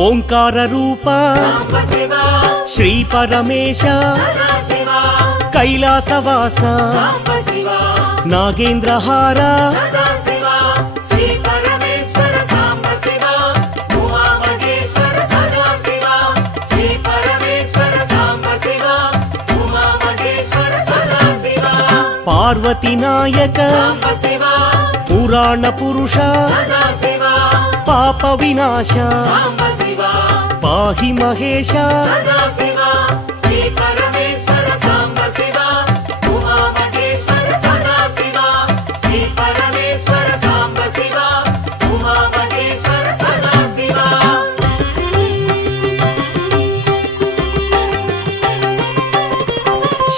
ఓంకార రూప శ్రీ పరమేశ కైలాసవాస నాగేంద్రహార పార్వతీ నాయక పురాణ పురుష పాప వినాశ పాహి మహేశ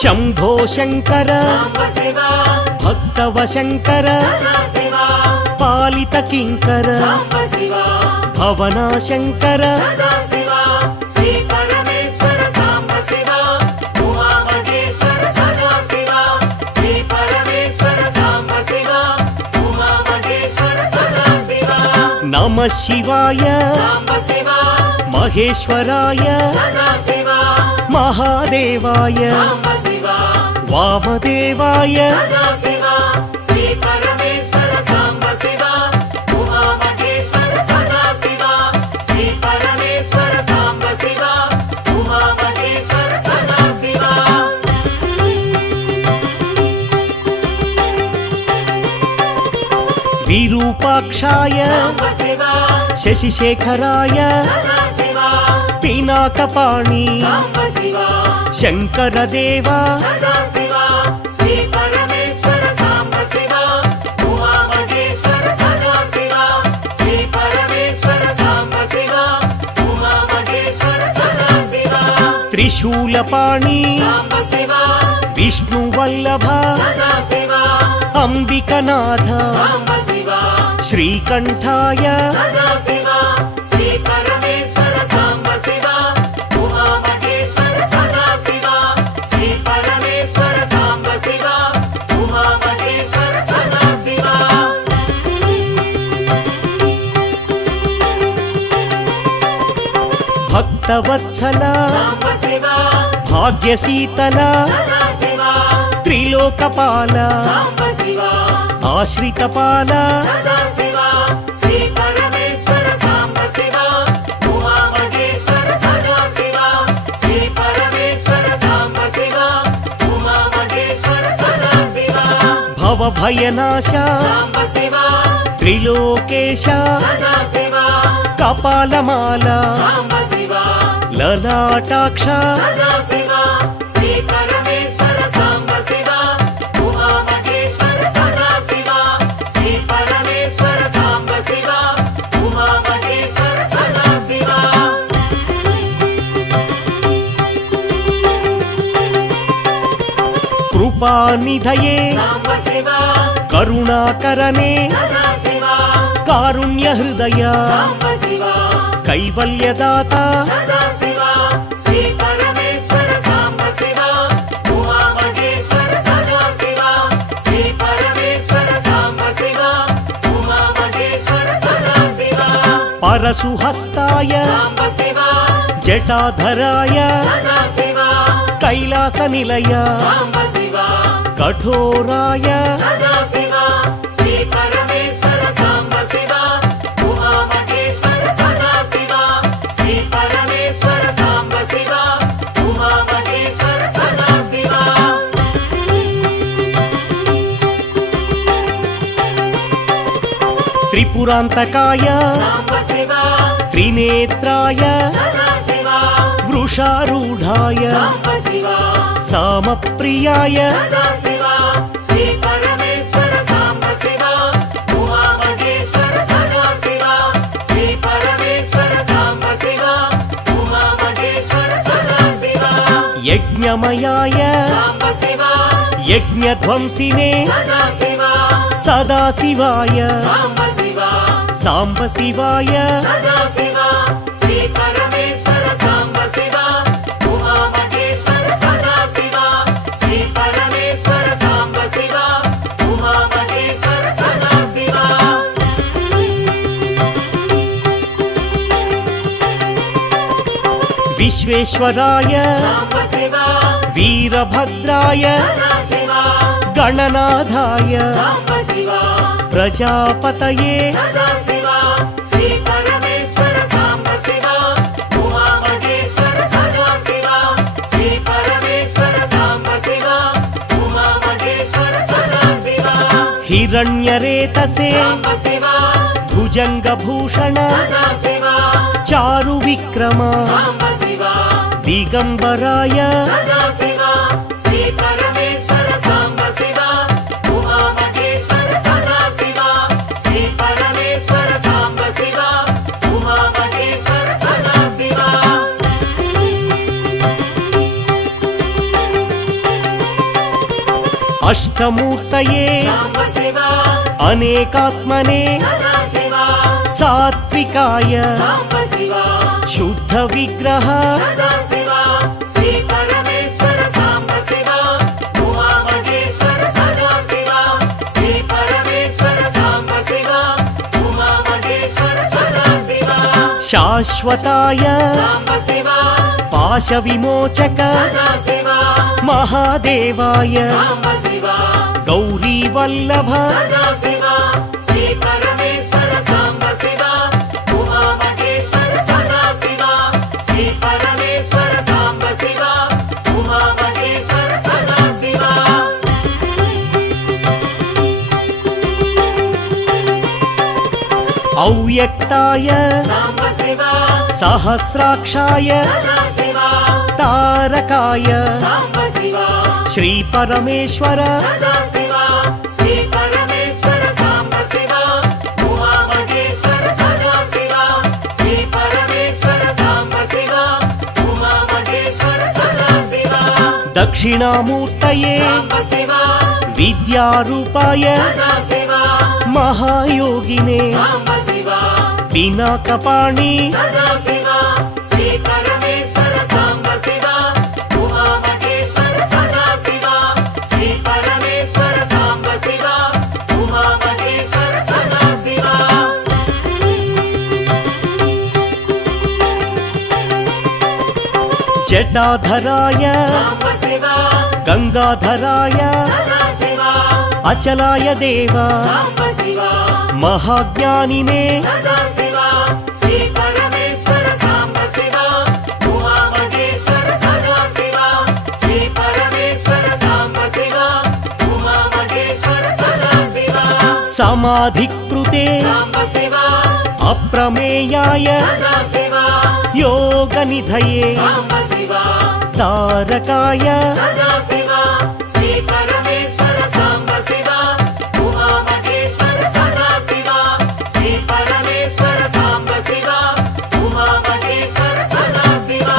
శంభో శంకర భక్తవ శంకర పాలిత కింకర భవనా శంకర నమ శివాయ మహేశ్వరాయ మహాదేవాయ వామదేవాయ విరూపాక్షాయ శశిశేఖరాయ పినాకపాణి శంకరదేవా త్రిశూలపాణి విష్ణువల్లభ అంబికనాథ శ్రీకంఠాయ భక్తవత్సల భాగ్యశీతల త్రిలోకపాల ఆశ్రితపాల భవభయనాశ త్రిలోకేశ కపాలమాల లలాటాక్ష కృపానిధయే కరుణాకరనే కారుణ్య హృదయ కైవల్యదాత పరశుహస్తాయ జటాధరాయ కైలాస నిలయ కఠోరాయ త్రిపురాంతకాయ త్రినేత్రాయ వృషారూఢాయ సామప్రియాయ యజ్ఞమయాయ యజ్ఞధ్వంసినే సదాశివాయ సాంబశివాయ विश्वेश्वराय साम्ब शिवा वीरभद्राय सदा शिवा गणनाथाय साम्ब शिवा प्रजापतये सदा शिवा श्री परमेश्वर साम्ब शिवा उमा महेश्वर सदा शिवा श्री परमेश्वर साम्ब शिवा उमा महेश्वर सदा शिवा हिरण्यरेतसे साम्ब शिवा भुजंगभूषण सदा शिवा चारु विक्रम साम्ब शिवा दिगंबराय सदा शिवा श्री परमेश्वर साम्ब शिवा उमा महेश्वर सदा शिवा श्री परमेश्वर साम्ब शिवा उमा महेश्वर सदा शिवा अष्टमूर्तये साम्ब शिवा अनेकात्मने सदा शिवा सात्विकाय साम्ब शिवा शुद्ध विग्रह सदा शिवा श्री परमेश्वर साम्ब शिवा उमा महेश्वर सदा शिवा श्री परमेश्वर साम्ब शिवा उमा महेश्वर सदा शिवा शाश्वताय साम्ब शिवा पाश विमोचक सदा शिवा महादेवाय साम्ब शिवा गौरी वल्लभ सदा शिवा श्री परमेश्वर साम्ब शिवा उमा महेश्वर सदा शिवा श्री परमेश्वर साम्ब शिवा उमा महेश्वर सदा शिवा अव्यक्ताय साम्ब शिवा सहस्राक्षाय सदा शिवा तारकाय साम्ब शिवा श्री परमेश्वर सदा शिवा श्री परमेश्वर साम्ब शिवा उमा महेश्वर सदा शिवा श्री परमेश्वर साम्ब शिवा उमा महेश्वर सदा शिवा दक्षिणामूर्तये साम्ब शिवा विद्यारूपाय सदा शिवा महायोगिने साम्ब शिवा पिनाकपाणि सदा शिवा श्री परमेश्वर साम्ब शिवा उमा महेश्वर सदा शिवा श्री परमेश्वर साम्ब शिवा उमा महेश्वर सदा शिवा जटाधराय साम्ब शिवा गंगाधराय सदा शिवा अचलाय देव साम्ब शिवा महाज्ञानिने सदा शिवा श्री परमेश्वर साम्ब शिवा उमा महेश्वर सदा शिवा श्री परमेश्वर साम्ब शिवा उमा महेश्वर सदा शिवा समाधिकृते साम्ब शिवा अप्रमेयाय सदा शिवा योगनिधये साम्ब शिवा तारकाय सदा शिवा श्री परमेश्वर साम्ब शिवा उमा महेश्वर सदा शिवा श्री परमेश्वर साम्ब शिवा उमा महेश्वर सदा शिवा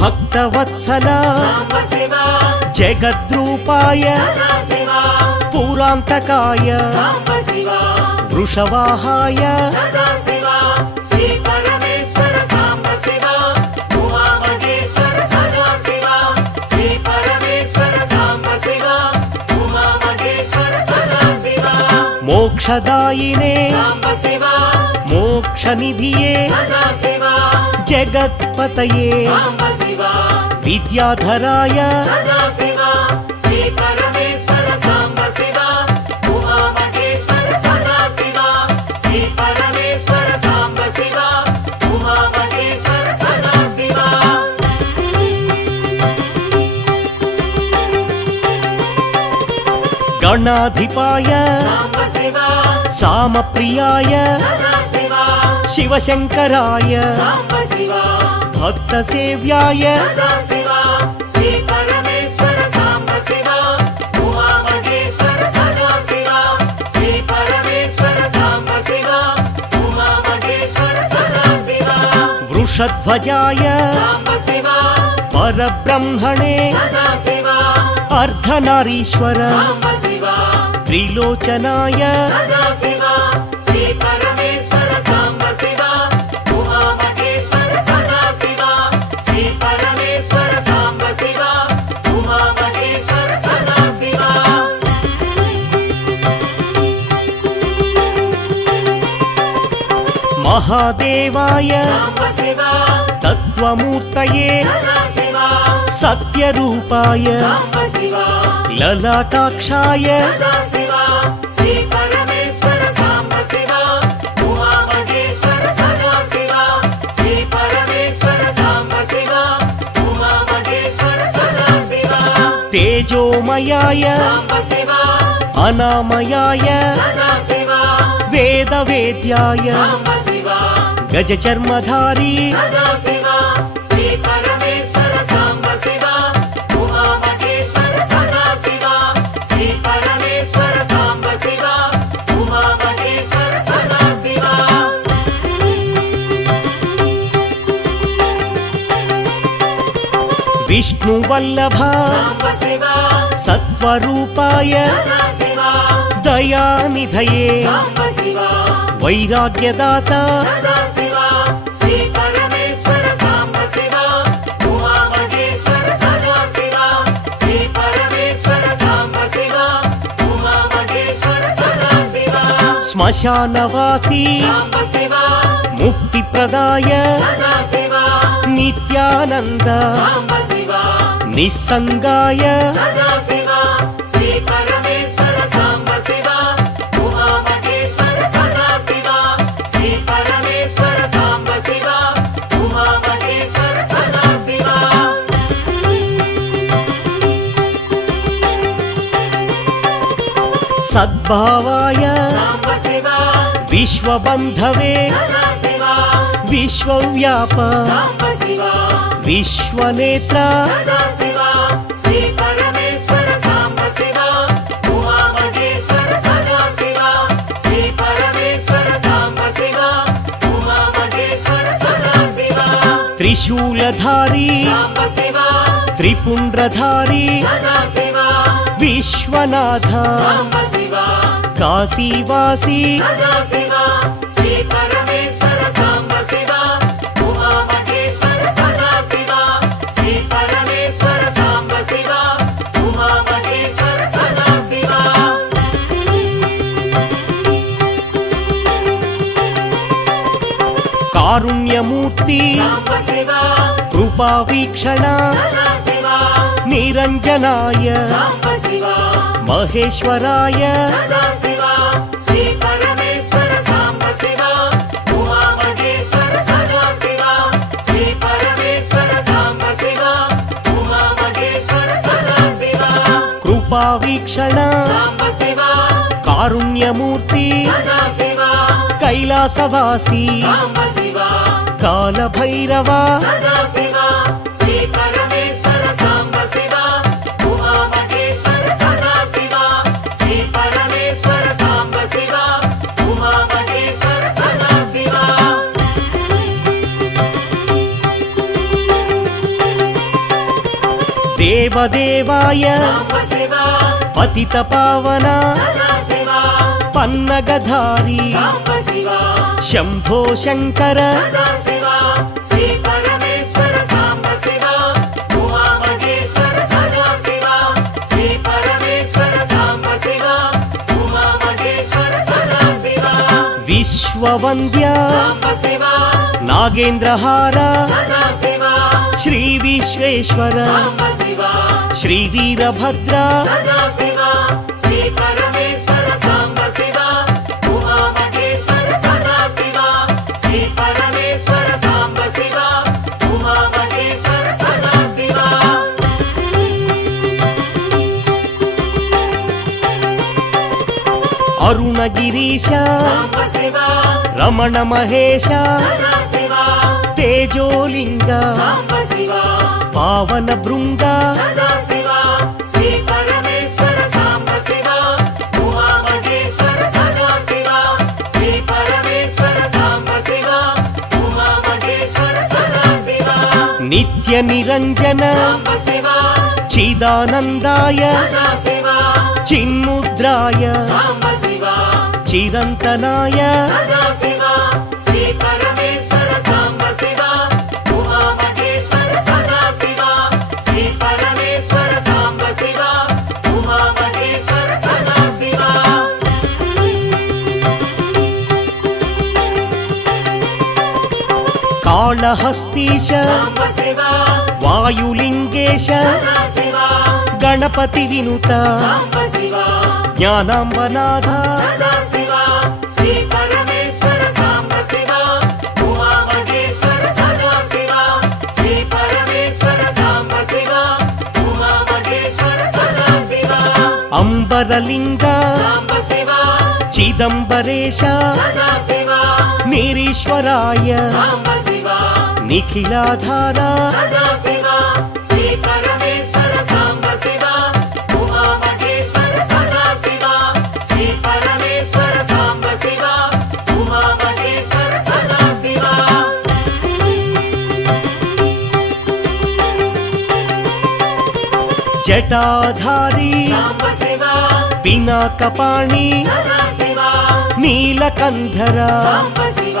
भक्तवत्सल साम्ब शिवा जगद्रूपाय सदा शिवा पुरान्तकाय साम्ब शिवा वृषवाहाय सदा शिवा श्री परमेश्वर साम्ब शिवा उमा महेश्वर सदा शिवा श्री परमेश्वर साम्ब शिवा उमा महेश्वर सदा शिवा मोक्षदायिने साम्ब शिवा मोक्षनिधिये सदा शिवा जगत्पतये साम्ब शिवा विद्याधराय सदा शिवा श्री परमेश्वर साम्ब शिवा उमा महेश्वर सदा शिवा श्री परमेश्वर साम्ब शिवा उमा महेश्वर सदा शिवा गणाधिपाय साम्ब शिवा सामप्रियाय सदा शिवा शिवशङ्कराय साम्ब शिवा भक्तसेव्याय सदा शिवा श्री परमेश्वर साम्ब शिवा उमा महेश्वर सदा शिवा श्री परमेश्वर साम्ब शिवा उमा महेश्वर सदा शिवा वृषध्वजाय साम्ब शिवा परब्रह्मणे सदा शिवा अर्धनारीश्वर साम्ब शिवा त्रिलोचनाय सदा शिवा श्री परमेश्वर साम्ब शिवा उमा महेश्वर सदा शिवा श्री परमेश्वर साम्ब शिवा उमा महेश्वर सदा शिवा మహాదేవాయ సాంబ శివ తత్వమూర్తయే సదా శివ సత్యరూపాయ సాంబ శివ లలాటాక్షాయ సదా శివ శ్రీ పరమేశ్వర సాంబ శివ ఉమా మహేశ్వర సదా శివ శ్రీ పరమేశ్వర సాంబ శివ ఉమా మహేశ్వర సదా శివ తేజోమయాయ సాంబ శివ అనామయాయ సదా శివ వేదవేద్యాయ సాంబ శివ గజచర్మధారీ సదా శివ శ్రీ పరమేశ్వర సాంబ శివ ఉమా మహేశ్వర సదా శివ శ్రీ పరమేశ్వర సాంబ శివ ఉమా మహేశ్వర సదా శివ విష్ణువల్లభ సాంబ శివ సత్వరూపాయ సదా శివ దయానిధయే సాంబ శివ వైరాగ్యదాత సదా శివ శ్రీ పరమేశ్వర సాంబ శివ ఉమా మహేశ్వర సదా శివ శ్రీ పరమేశ్వర సాంబ శివ ఉమా మహేశ్వర సదా శివ శ్మశానవాసి సాంబ శివ ముక్తిప్రదాయ సదా శివ నిత్యానంద సాంబ శివ నిస్సంగాయ సదా శివ శ్రీ పరమేశ్వర సాంబ శివ ఉమా మహేశ్వర సదా శివ శ్రీ పరమేశ్వర సాంబ శివ ఉమా మహేశ్వర సదా శివ సద్భావాయ సాంబ శివ విశ్వబంధవే సదా శివ విశ్వవ్యాప సాంబ శివ విశ్వనేత్ర సదా శివ శ్రీ పరమేశ్వర సాంబ శివ ఉమా మహేశ్వర సదా శివ శ్రీ పరమేశ్వర సాంబ శివ ఉమా మహేశ్వర సదా శివ త్రిశూలధారీ సాంబ శివ త్రిపుండ్రధారీ సదా శివ విశ్వనాథ సాంబ శివ కాశీవాసి సదా శివ శ్రీ పరమేశ్వర సాంబ శివ ఉమా మహేశ్వర సదా శివ శ్రీ పరమేశ్వర సాంబ శివ ఉమా మహేశ్వర సదా శివ కారుణ్యమూర్తి సాంబ శివ కృపావీక్షణ సదా శివ నిరంజనాయ సాంబ శివ మహేశ్వరాయ సదా శివ శ్రీ పరమేశ్వర సాంబ శివ ఉమా మహేశ్వర సదా శివ శ్రీ పరమేశ్వర సాంబ శివ ఉమా మహేశ్వర సదా శివ కృపావీక్షణ సాంబ శివ కారుణ్యమూర్తి సదా శివ కైలాసవాసి సాంబ శివ కాలభైరవ సదా శివ శ్రీ పరమేశ్వర సాంబ శివ ఉమా మహేశ్వర సదా శివ శ్రీ పరమేశ్వర సాంబ శివ ఉమా మహేశ్వర సదా శివ దేవదేవాయ సాంబ శివ పతిత పావన సదా శివ పన్నగధారి సాంబ శివ శంభో శంకర సదా శివ శ్రీ పరమేశ్వర సాంబ శివ ఉమా మహేశ్వర సదా శివ శ్రీ పరమేశ్వర సాంబ శివ ఉమా మహేశ్వర సదా శివ విశ్వవంద్య సాంబ శివ నాగేంద్రహార సదా శివ శ్రీ విశ్వేశ్వర సాంబ శివ శ్రీ వీరభద్ర సదా శివ శ్రీ పరమేశ్వర సాంబ శివ ఉమా మహేశ్వర సదా శివ శ్రీ పరమేశ్వర సాంబ శివ ఉమా మహేశ్వర సదా శివ అరుణగిరీశ సాంబ శివ రమణ మహేశ సదా శివ తేజోలింగ సాంబ శివ పావన బృంగ సదా శివ శ్రీ పరమేశ్వర సాంబ శివ ఉమా మహేశ్వర సదా శివ శ్రీ పరమేశ్వర సాంబ శివ ఉమా మహేశ్వర సదా శివ నిత్య నిరంజన సాంబ శివ చిదానందాయ సదా శివ చిన్ముద్రాయ సాంబ శివ చిరంతనాయ సదా శివ శ్రీ పరమేశ్వర సాంబ శివ ఉమా మహేశ్వర సదా శివ శ్రీ పరమేశ్వర సాంబ శివ ఉమా మహేశ్వర సదా శివ కాళహస్తీశ సాంబ శివ వాయులింగేశ సదా శివ గణపతి వినుత సాంబ శివ జ్ఞానాంబనాథ సదా శివ శ్రీ పరమేశ్వర సాంబ శివ ఉమా మహేశ్వర సదా శివ శ్రీ పరమేశ్వర సాంబ శివ ఉమా మహేశ్వర సదా శివ అంబరలింగ సాంబ శివ చిదంబరేశ సదా శివ నిరీశ్వరాయ సాంబ శివ నిఖిలాధార సదా శివ శ్రీ పరమేశ్వర సాంబ శివ ఉమా మహేశ్వర సదా శివ శ్రీ పరమేశ్వర సాంబ శివ ఉమా మహేశ్వర సదా శివ జటాధారి సాంబ శివ పినాకపాణి సదా శివ నీలకంధర సాంబ శివ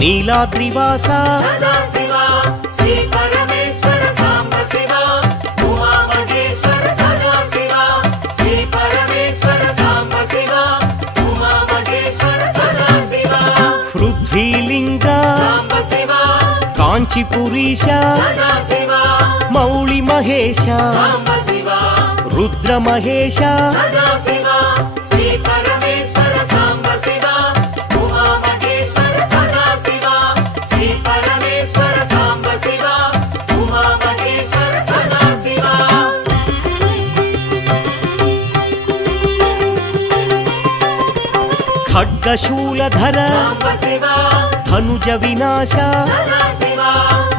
నీలాద్రివాస సదా శివ శ్రీ పరమేశ్వర సాంబ శివ ఉమా మహేశ్వర సదా శివ శ్రీ పరమేశ్వర సాంబ శివ ఉమా మహేశ్వర సదా శివ పృథ్వీలింగ సాంబ శివ కాంచీపురీశ సదా శివ మౌళి మహేశ సాంబ శివ రుద్ర మహేశ సదా శివ శ్రీ పరమేశ్వర సాంబ శివ ఉమా మహేశ్వర సదా శివ శ్రీ పరమేశ్వర సాంబ శివ ఉమా మహేశ్వర సదా శివ ఖడ్గశూలధర సాంబ శివ ధనుజ వినాశ సదా శివ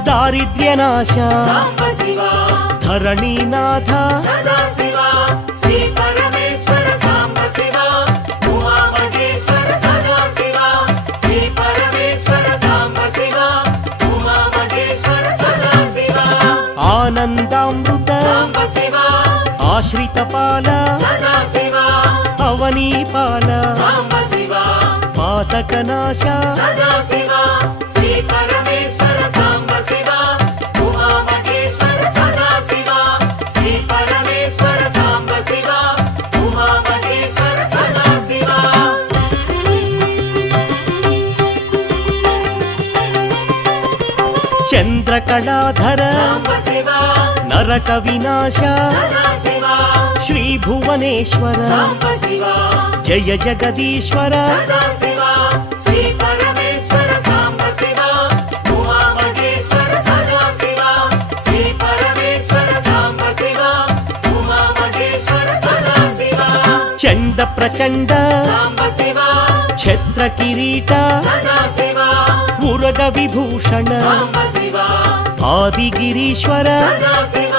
దారిద్ర్యనాశ సాంబ శివ ధరణీనాథ సదా శివ శ్రీ పరమేశ్వర సాంబ శివ ఉమా మహేశ్వర సదా శివ శ్రీ పరమేశ్వర సాంబ శివ ఉమా మహేశ్వర సదా శివ ఆనందామృత సాంబ శివ ఆశ్రితపాల సదా శివ అవనీపాల సాంబ శివ పాతకనాశ సదా శివ శ్రీ పరమేశ్వర సాంబ శివ ఉమా మహేశ్వర సదా శివ శ్రీ పరమేశ్వర సాంబ శివ ఉమా మహేశ్వర సదా శివ చంద్రకళాధర సాంబ శివ నరక వినాశ సదా శివ శ్రీ భువనేశ్వర సాంబ శివ జయ జగదీశ్వర సదా శివ శ్రీ పరమేశ్వర సాంబ శివ ఉమా మహేశ్వర సదా శివ శ్రీ పరమేశ్వర సాంబ శివ ఉమా మహేశ్వర సదా శివ చండ ప్రచండ సాంబ శివ ఛత్ర కిరీట సదా శివ మురగ విభూషణ సాంబ శివ ఆదిగిరీశ్వర సదా శివ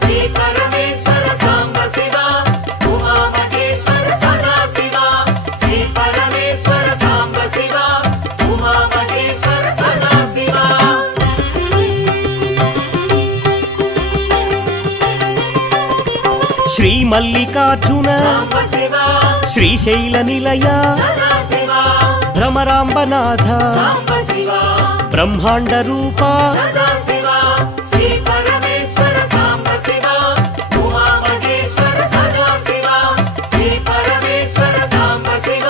శ్రీ పరమేశ్వర సాంబ శివ ఉమా మహేశ్వర సదా శివ శ్రీ పరమేశ్వర సాంబ శివ ఉమా మహేశ్వర సదా శివ శ్రీ మల్లికార్జున సాంబ శివ శ్రీశైల నిలయ సదా శివ భ్రమరాంబనాథ సాంబ శివ బ్రహ్మాండ రూప సదా శివ శ్రీ పరమేశ్వర సాంబ శివ ఉమా మహేశ్వర సదా శివ శ్రీ పరమేశ్వర సాంబ శివ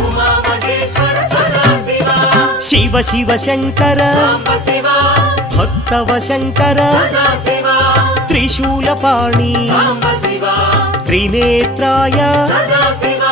ఉమా మహేశ్వర సదా శివ శివ శివ శంకర సాంబ శివ భక్తవ శంకర సదా శివ త్రిశూలపాణి సాంబ శివ త్రినేత్రాయ సదా శివ